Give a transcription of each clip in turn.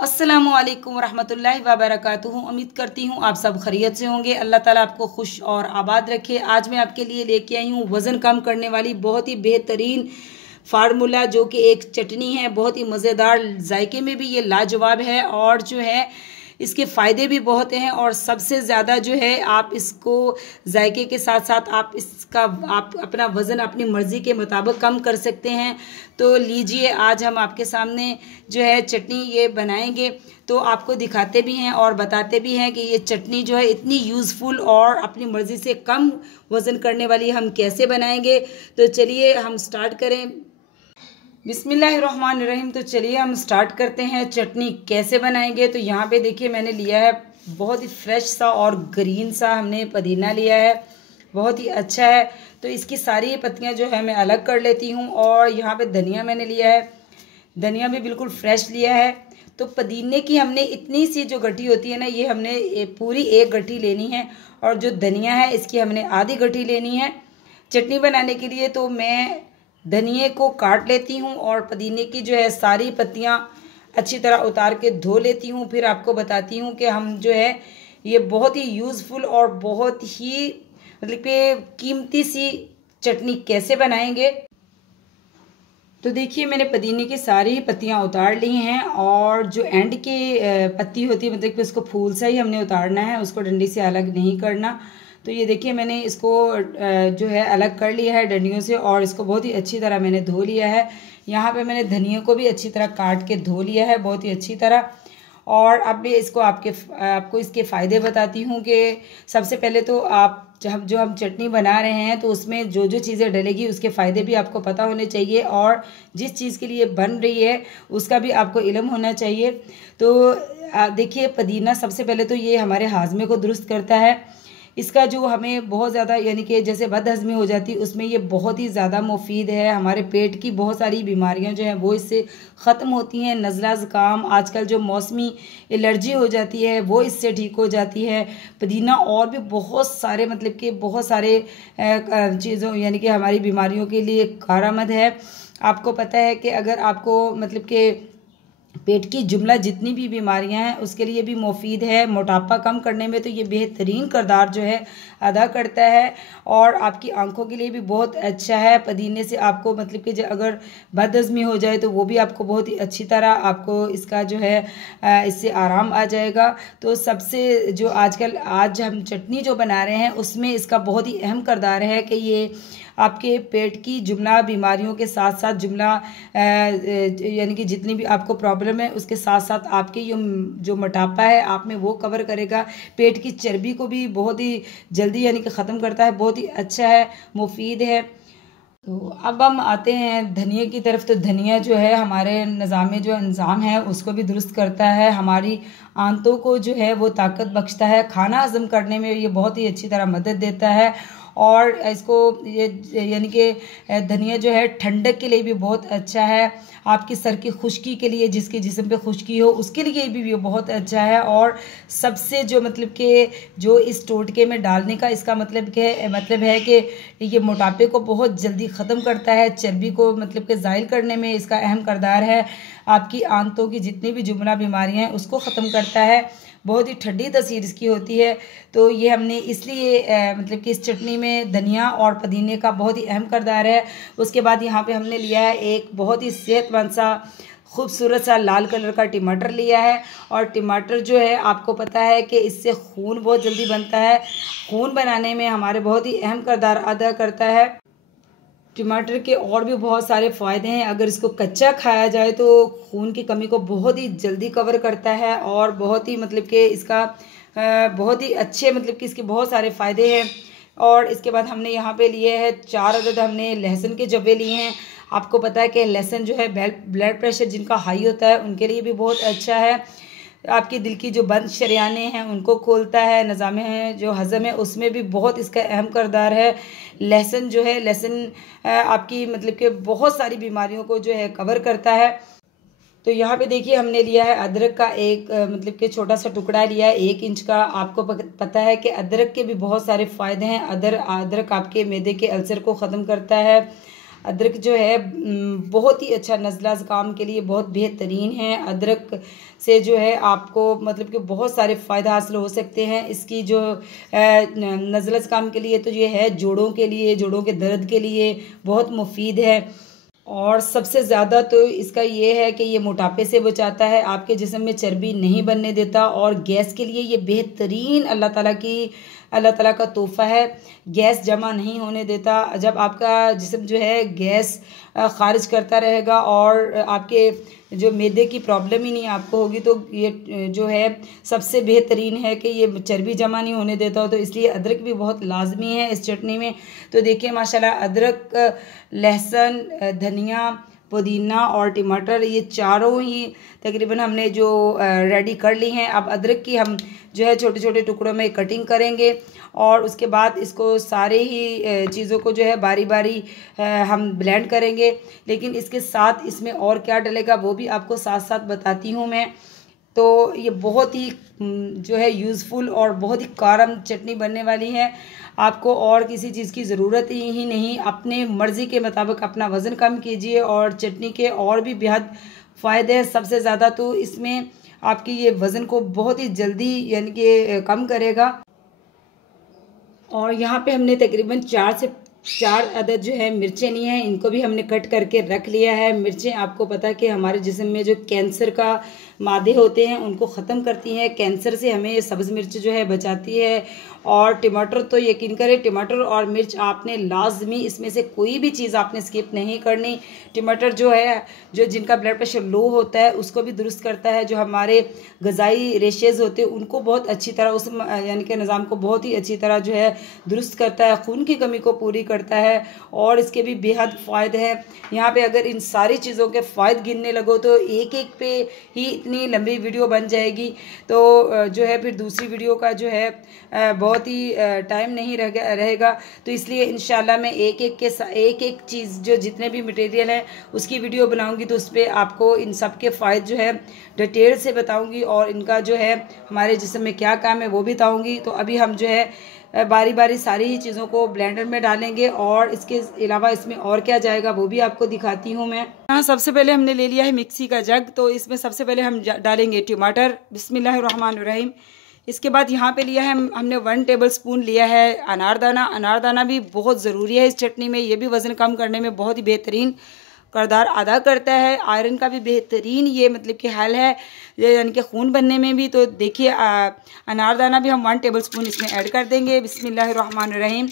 अस्सलामुअलैकुम वरहमतुल्लाहि वबरकातुहू। उम्मीद करती हूँ आप सब खैरियत से होंगे। अल्लाह ताला आपको खुश और आबाद रखे। आज मैं आपके लिए लेके आई हूँ वज़न कम करने वाली बहुत ही बेहतरीन फार्मूला, जो कि एक चटनी है। बहुत ही मज़ेदार, जायके में भी ये लाजवाब है और जो है इसके फ़ायदे भी बहुत हैं। और सबसे ज़्यादा जो है आप इसको जायके के साथ साथ आप अपना वज़न अपनी मर्ज़ी के मुताबिक कम कर सकते हैं। तो लीजिए, आज हम आपके सामने जो है चटनी ये बनाएंगे, तो आपको दिखाते भी हैं और बताते भी हैं कि ये चटनी जो है इतनी यूज़फुल और अपनी मर्ज़ी से कम वज़न करने वाली हम कैसे बनाएंगे। तो चलिए हम स्टार्ट करें। बिस्मिल्लाहिर्रहमानिर्रहीम। तो चलिए हम स्टार्ट करते हैं चटनी कैसे बनाएंगे। तो यहाँ पे देखिए मैंने लिया है बहुत ही फ्रेश सा और ग्रीन सा हमने पुदीना लिया है, बहुत ही अच्छा है। तो इसकी सारी पत्तियाँ जो है मैं अलग कर लेती हूँ। और यहाँ पे धनिया मैंने लिया है, धनिया भी बिल्कुल फ्रेश लिया है। तो पुदीने की हमने इतनी सी जो गठी होती है ना, ये हमने पूरी एक गठी लेनी है। और जो धनिया है इसकी हमने आधी गठी लेनी है चटनी बनाने के लिए। तो मैं धनिए को काट लेती हूँ और पुदीने की जो है सारी पत्तियाँ अच्छी तरह उतार के धो लेती हूँ। फिर आपको बताती हूँ कि हम जो है ये बहुत ही यूज़फुल और बहुत ही मतलब कि कीमती सी चटनी कैसे बनाएंगे। तो देखिए मैंने पुदीने की सारी पत्तियां उतार ली हैं। और जो एंड की पत्ती होती है, मतलब कि उसको फूल से ही हमने उतारना है, उसको डंडी से अलग नहीं करना। तो ये देखिए मैंने इसको जो है अलग कर लिया है डंडियों से, और इसको बहुत ही अच्छी तरह मैंने धो लिया है। यहाँ पे मैंने धनिया को भी अच्छी तरह काट के धो लिया है बहुत ही अच्छी तरह। और अब मैं इसको आपको इसके फ़ायदे बताती हूँ कि सबसे पहले तो आप जब जो हम चटनी बना रहे हैं तो उसमें जो जो चीज़ें डलेगी उसके फ़ायदे भी आपको पता होने चाहिए, और जिस चीज़ के लिए बन रही है उसका भी आपको इल्म होना चाहिए। तो देखिए पुदीना सबसे पहले तो ये हमारे हाजमे को दुरुस्त करता है। इसका जो हमें बहुत ज़्यादा यानी कि जैसे बदहज़मी हो जाती है उसमें ये बहुत ही ज़्यादा मुफीद है। हमारे पेट की बहुत सारी बीमारियां जो हैं वो इससे ख़त्म होती हैं। नज़ला ज़ुकाम, आजकल जो मौसमी एलर्जी हो जाती है वो इससे ठीक हो जाती है। पुदीना और भी बहुत सारे मतलब कि बहुत सारे चीज़ों यानी कि हमारी बीमारियों के लिए कारआमद है। आपको पता है कि अगर आपको मतलब कि पेट की जुमला जितनी भी बीमारियां हैं उसके लिए भी मुफीद है। मोटापा कम करने में तो ये बेहतरीन किरदार जो है अदा करता है, और आपकी आंखों के लिए भी बहुत अच्छा है। पुदीने से आपको मतलब कि अगर बदहज़मी हो जाए तो वो भी आपको बहुत ही अच्छी तरह आपको इसका जो है इससे आराम आ जाएगा। तो सबसे जो आज हम चटनी जो बना रहे हैं उसमें इसका बहुत ही अहम किरदार है कि ये आपके पेट की जुमला बीमारियों के साथ साथ जुमला यानी कि जितनी भी आपको प्रॉब्लम है उसके साथ साथ आपके ये जो मोटापा है आप में वो कवर करेगा। पेट की चर्बी को भी बहुत ही जल्दी यानी कि ख़त्म करता है, बहुत ही अच्छा है, मुफीद है। तो अब हम आते हैं धनिया की तरफ। तो धनिया जो है हमारे निज़ाम में जो इंजाम है उसको भी दुरुस्त करता है, हमारी आंतों को जो है वो ताकत बख्शता है, खाना हजम करने में ये बहुत ही अच्छी तरह मदद देता है। और इसको ये यानी कि धनिया जो है ठंडक के लिए भी बहुत अच्छा है। आपकी सर की खुश्की के लिए, जिसके जिस्म पे खुश्की हो उसके लिए भी ये बहुत अच्छा है। और सबसे जो मतलब कि जो इस टोटके में डालने का इसका मतलब है कि ये मोटापे को बहुत जल्दी ख़त्म करता है, चर्बी को मतलब कि ज़ाइल करने में इसका अहम किरदार है। आपकी आंतों की जितनी भी जुमला बीमारियां हैं उसको ख़त्म करता है। बहुत ही ठंडी तसीर इसकी होती है। तो ये हमने इसलिए मतलब कि इस चटनी में धनिया और पुदीने का बहुत ही अहम किरदार है। उसके बाद यहाँ पे हमने लिया है एक बहुत ही सेहतमंद सा खूबसूरत सा लाल कलर का टमाटर लिया है। और टमाटर जो है आपको पता है कि इससे खून बहुत जल्दी बनता है, खून बनाने में हमारे बहुत ही अहम किरदार अदा करता है। टमाटर के और भी बहुत सारे फ़ायदे हैं। अगर इसको कच्चा खाया जाए तो खून की कमी को बहुत ही जल्दी कवर करता है, और बहुत ही मतलब कि इसका बहुत ही अच्छे मतलब कि इसके बहुत सारे फ़ायदे हैं। और इसके बाद हमने यहाँ पे लिए हैं 4 अदद हमने लहसुन के जब्बे लिए हैं। आपको पता है कि लहसुन जो है ब्लड प्रेशर जिनका हाई होता है उनके लिए भी बहुत अच्छा है। आपके दिल की जो बंद शरियाने हैं उनको खोलता है, निज़ाम है जो हज़म है उसमें भी बहुत इसका अहम किरदार है। लहसुन जो है आपकी मतलब कि बहुत सारी बीमारियों को जो है कवर करता है। तो यहाँ पे देखिए हमने लिया है अदरक का एक मतलब कि छोटा सा टुकड़ा लिया है 1 इंच का। आपको पता है कि अदरक के भी बहुत सारे फ़ायदे हैं। अदरक आपके मैदे के अल्सर को ख़त्म करता है, अदरक जो है बहुत ही अच्छा नज़ला ज़ुकाम के लिए बहुत बेहतरीन है। अदरक से जो है आपको मतलब कि बहुत सारे फ़ायदे हासिल हो सकते हैं। इसकी जो नज़ला ज़ुकाम के लिए तो ये है जोड़ों के लिए, जोड़ों के दर्द के लिए बहुत मुफीद है। और सबसे ज़्यादा तो इसका ये है कि ये मोटापे से बचाता है, आपके जिस्म में चर्बी नहीं बनने देता, और गैस के लिए ये बेहतरीन अल्लाह ताला का तोहफ़ा है। गैस जमा नहीं होने देता। जब आपका जिस्म जो है गैस ख़ारिज करता रहेगा और आपके जो मैदे की प्रॉब्लम ही नहीं आपको होगी, तो ये जो है सबसे बेहतरीन है कि ये चर्बी जमा नहीं होने देता हो। तो इसलिए अदरक भी बहुत लाजमी है इस चटनी में। तो देखिए माशाल्लाह अदरक, लहसुन, धनिया, पुदीना और टमाटर, ये चारों ही तकरीबन हमने जो रेडी कर ली हैं। अब अदरक की हम जो है छोटे छोटे टुकड़ों में कटिंग करेंगे और उसके बाद इसको सारे ही चीज़ों को जो है बारी बारी हम ब्लेंड करेंगे। लेकिन इसके साथ इसमें और क्या डलेगा वो भी आपको साथ साथ बताती हूँ मैं। तो ये बहुत ही जो है यूज़फुल और बहुत ही कारम चटनी बनने वाली है। आपको और किसी चीज़ की ज़रूरत ही नहीं। अपने मर्ज़ी के मुताबिक अपना वज़न कम कीजिए और चटनी के और भी बेहद फ़ायदे हैं। सबसे ज़्यादा तो इसमें आपकी ये वज़न को बहुत ही जल्दी यानी कि कम करेगा। और यहाँ पे हमने तकरीबन 4 अदद जो है मिर्चें ली हैं, इनको भी हमने कट करके रख लिया है। मिर्चें आपको पता है कि हमारे जिस्म में जो कैंसर का मादे होते हैं उनको ख़त्म करती हैं। कैंसर से हमें ये सब्ज़ मिर्च जो है बचाती है। और टमाटर तो यकीन करें, टमाटर और मिर्च आपने लाजमी इसमें से कोई भी चीज़ आपने स्किप नहीं करनी। टमाटर जो है जो जिनका ब्लड प्रेशर लो होता है उसको भी दुरुस्त करता है। जो हमारे ग़िज़ाई रेशेज़ होते हैं उनको बहुत अच्छी तरह उस यानी कि निज़ाम को बहुत ही अच्छी तरह जो है दुरुस्त करता है, खून की कमी को पूरी करता है और इसके भी बेहद फ़ायदे हैं। यहाँ पे अगर इन सारी चीज़ों के फ़ायदे गिनने लगो तो एक एक पे ही इतनी लंबी वीडियो बन जाएगी। तो जो है फिर दूसरी वीडियो का जो है बहुत ही टाइम नहीं रहेगा। तो इसलिए इंशाल्लाह मैं एक एक चीज़ जो जितने भी मटेरियल हैं उसकी वीडियो बनाऊंगी, तो उस पर आपको इन सब के फ़ायदे जो है डिटेल से बताऊंगी और इनका जो है हमारे जिस्म में क्या काम है वो भी बताऊंगी। तो अभी हम जो है बारी बारी सारी ही चीज़ों को ब्लेंडर में डालेंगे और इसके अलावा इसमें और क्या जाएगा वो भी आपको दिखाती हूँ मैं। यहाँ सबसे पहले हमने ले लिया है मिक्सी का जग। तो इसमें सबसे पहले हम डालेंगे टमाटर, बिस्मिल्लाहिर्रहमानिर्रहीम। इसके बाद यहाँ पे लिया है हमने 1 टेबल स्पून लिया है अनारदाना। अनारदाना भी बहुत ज़रूरी है इस चटनी में, ये भी वज़न कम करने में बहुत ही बेहतरीन किरदार अदा करता है। आयरन का भी बेहतरीन ये मतलब कि हल है, यानी कि खून बनने में भी। तो देखिए अनारदाना भी हम 1 टेबल स्पून इसमें ऐड कर देंगे, बिस्मिल्लाहिर्रहमानिर्रहीम।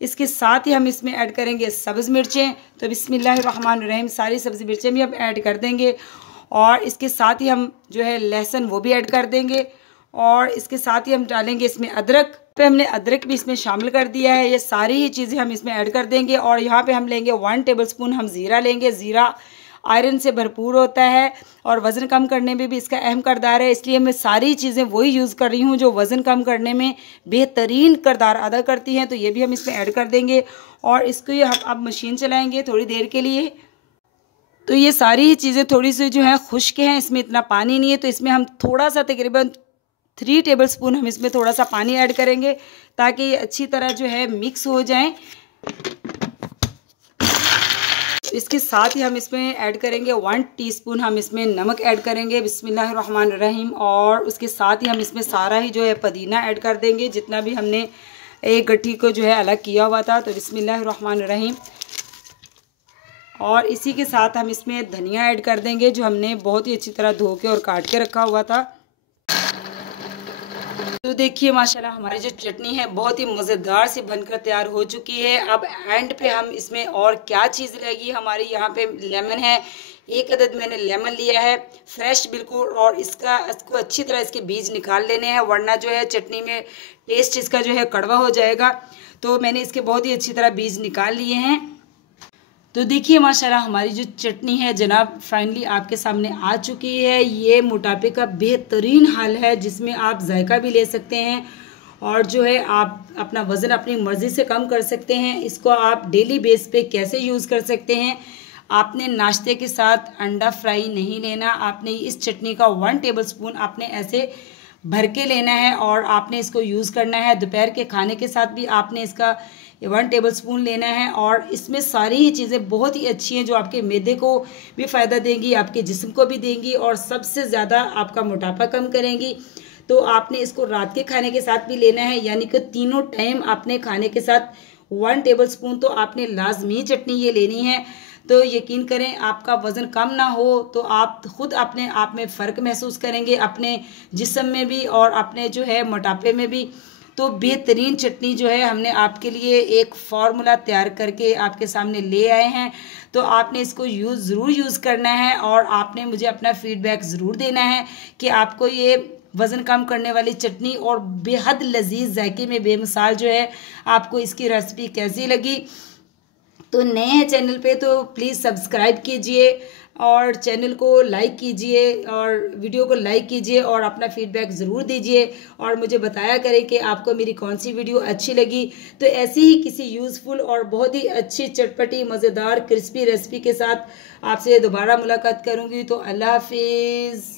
इसके साथ ही हम इसमें ऐड करेंगे सब्ज़ मिर्चें। तो बिस्मिल्लाहिर्रहमानिर्रहीम सारी सब्ज़ मिर्चें भी हम ऐड कर देंगे। और इसके साथ ही हम जो है लहसुन वो भी ऐड कर देंगे। और इसके साथ ही हम डालेंगे इसमें अदरक, पे हमने अदरक भी इसमें शामिल कर दिया है। ये सारी ही चीज़ें हम इसमें ऐड कर देंगे। और यहाँ पे हम लेंगे 1 टेबल स्पून हम ज़ीरा लेंगे। ज़ीरा आयरन से भरपूर होता है और वज़न कम करने में भी इसका अहम किरदार है। इसलिए मैं सारी चीज़ें वही यूज़ कर रही हूँ जो वज़न कम करने में बेहतरीन किरदार अदा करती हैं। तो ये भी हम इसमें ऐड कर देंगे और इसको हम अब मशीन चलाएँगे थोड़ी देर के लिए। तो ये सारी ही चीज़ें थोड़ी सी जो है खुश्क हैं, इसमें इतना पानी नहीं है। तो इसमें हम थोड़ा सा तकरीबन 3 टेबल स्पून हम इसमें थोड़ा सा पानी ऐड करेंगे ताकि ये अच्छी तरह जो है मिक्स हो जाए। इसके साथ ही हम इसमें ऐड करेंगे 1 टीस्पून हम इसमें नमक ऐड करेंगे, बिस्मिल्लाहिर्रहमानिर्रहीम। और उसके साथ ही हम इसमें सारा ही जो है पुदीना ऐड कर देंगे, जितना भी हमने एक गट्ठी को जो है अलग किया हुआ था। तो बिस्मिल्लाहिर्रहमानिर्रहीम। और इसी के साथ हम इसमें धनिया ऐड कर देंगे जो हमने बहुत ही अच्छी तरह धो के और काट के रखा हुआ था। तो देखिए माशाल्लाह हमारी जो चटनी है बहुत ही मज़ेदार सी बनकर तैयार हो चुकी है। अब एंड पे हम इसमें और क्या चीज़ रहेगी, हमारी यहाँ पे लेमन है। 1 अदद मैंने लेमन लिया है फ्रेश बिल्कुल, और इसको अच्छी तरह इसके बीज निकाल लेने हैं, वरना जो है चटनी में टेस्ट इसका जो है कड़वा हो जाएगा। तो मैंने इसके बहुत ही अच्छी तरह बीज निकाल लिए हैं। तो देखिए माशाल्लाह हमारी जो चटनी है जनाब फाइनली आपके सामने आ चुकी है। ये मोटापे का बेहतरीन हल है जिसमें आप जायका भी ले सकते हैं और जो है आप अपना वज़न अपनी मर्ज़ी से कम कर सकते हैं। इसको आप डेली बेस पे कैसे यूज़ कर सकते हैं, आपने नाश्ते के साथ अंडा फ्राई नहीं लेना, आपने इस चटनी का 1 टेबल स्पून आपने ऐसे भर के लेना है और आपने इसको यूज़ करना है। दोपहर के खाने के साथ भी आपने इसका 1 टेबलस्पून लेना है और इसमें सारी ही चीज़ें बहुत ही अच्छी हैं जो आपके मैदे को भी फ़ायदा देंगी, आपके जिस्म को भी देंगी और सबसे ज़्यादा आपका मोटापा कम करेंगी। तो आपने इसको रात के खाने के साथ भी लेना है, यानी कि तीनों टाइम आपने खाने के साथ 1 टेबलस्पून तो आपने लाजमी चटनी ये लेनी है। तो यकीन करें आपका वज़न कम ना हो तो आप खुद अपने आप में फ़र्क महसूस करेंगे, अपने जिस्म में भी और अपने जो है मोटापे में भी। तो बेहतरीन चटनी जो है हमने आपके लिए एक फार्मूला तैयार करके आपके सामने ले आए हैं। तो आपने इसको ज़रूर यूज़ करना है और आपने मुझे अपना फीडबैक ज़रूर देना है कि आपको ये वज़न कम करने वाली चटनी और बेहद लजीज जायके में बेमिसाल जो है आपको इसकी रेसिपी कैसी लगी। तो नए हैं चैनल पे तो प्लीज़ सब्सक्राइब कीजिए और चैनल को लाइक कीजिए और वीडियो को लाइक कीजिए और अपना फीडबैक ज़रूर दीजिए और मुझे बताया करें कि आपको मेरी कौन सी वीडियो अच्छी लगी। तो ऐसी ही किसी यूज़फुल और बहुत ही अच्छी चटपटी मज़ेदार क्रिस्पी रेसिपी के साथ आपसे दोबारा मुलाकात करूँगी। तो अल्लाह हाफिज़।